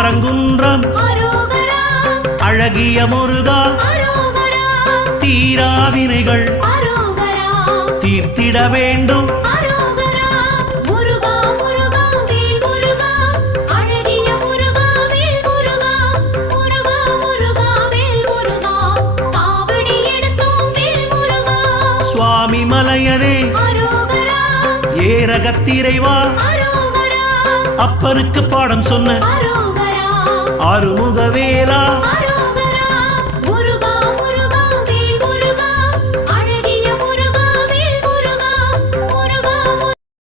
திருப்பரங்குன்றம் அழகிய முருகா தீராவினைகள் தீர்த்திட வேண்டும் சுவாமி மலையனே ஏரகத்திரைவா அப்பருக்கு பாடம் சொன்ன ஆறுமுகவேலா